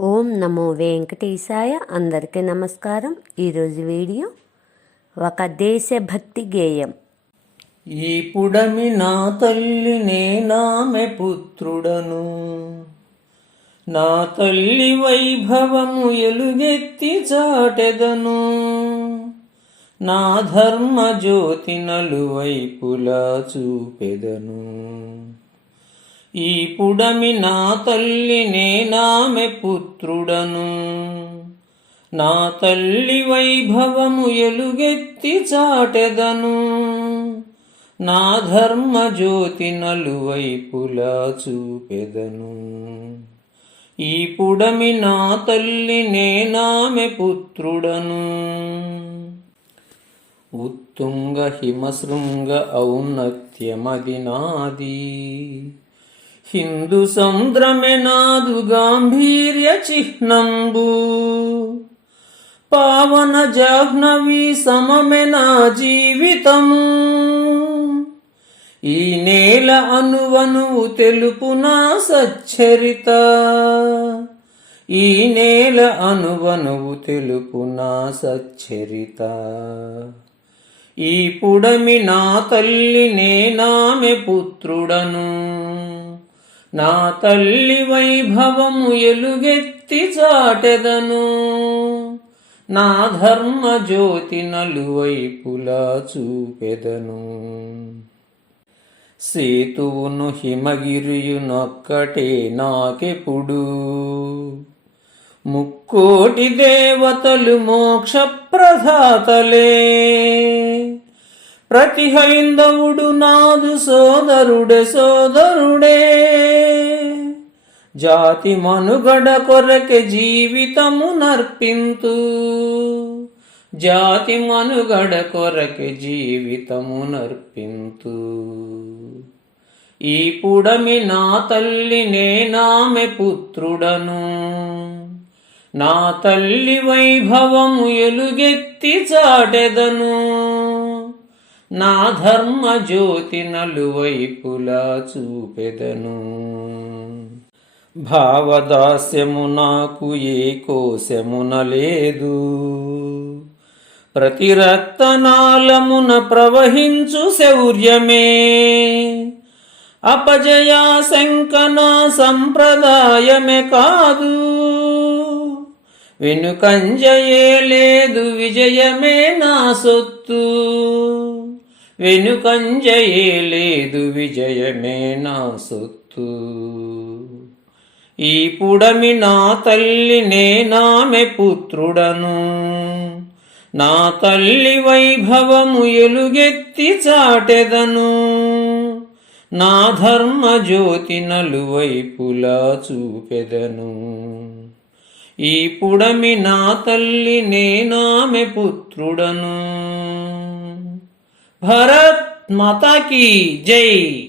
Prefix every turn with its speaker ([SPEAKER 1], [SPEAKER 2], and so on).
[SPEAKER 1] ఓం నమో వెంకటేశాయ. అందరికీ నమస్కారం. ఈరోజు వీడియో ఒక దేశభక్తి గేయం.
[SPEAKER 2] ఈ పుడమి నా తల్లి నేనామె పుత్రుడను. నా తల్లి వైభవము ఎలుగెత్తి చాటెదను. నా ధర్మ జ్యోతి నలువైపులా చూపెదను. ఈ పుడమి నా తల్లి నేనామె పుత్రుడను. నా తల్లి వైభవము ఎలుగెత్తి చాటెదను. నా ధర్మ జ్యోతి నలువైపులా చూపెదను. ఈ పుడమి నా తల్లి నేనామె పుత్రుడను. ఉత్తుంగ హిమశృంగ ఔన్నత్యమది నాది హిందూ సంద్రమెనాదు గాంభీర్య చిహ్నంబు. పావన జాహ్నవి సమమెనా జీవితము. ఈ నేల అనువనువు తెలుపు నా సచ్చరిత. ఈ నేల అనువనువు తెలుపు నా సచ్చరిత. ఈ పుడమి నా తల్లి నేనామె పుత్రుడను. నా తల్లి వైభవము ఎలుగెత్తి చాటెదను. నా ధర్మ జ్యోతి నలువైపులా చూపెదను. సేతువును హిమగిరియునొక్కటే నాకెప్పుడు. ముక్కోటి దేవతలు మోక్షప్రదాతలే. ప్రతి హైందవుడు నాదు సోదరుడే సోదరుడే. జాతి మనుగడ కొరకె జీవితము నర్పింతు. జాతి మనుగడ కొరకె జీవితము నర్పింతు. ఈ పుడమి నా తల్లి నేనామె పుత్రుడను. నా తల్లి వైభవము ఎలుగెత్తి చాటెదను. నా ధర్మ జ్యోతి నలువైపులా చూపెదను. భావదాస్యము నాకు ఏ కోశమున లేదు. ప్రతి రక్తనాళమున ప్రవహించు శౌర్యమే. అపజయాశంకన సంప్రదాయమే కాదు. వెనుకంజయే లేదు విజయమే నా సొత్తు. వెనుకంజయే లేదు విజయమే నా సొత్తు. ఈ పుడమి నా తల్లి నేనామె పుత్రుడను. నా తల్లి వైభవము ఎలుగెత్తి చాటెదను. నా ధర్మ జ్యోతి నలువైపులా చూపెదను. ఈ పుడమి నా తల్లి నేనామె పుత్రుడను. భరత్ మాతాకి జై.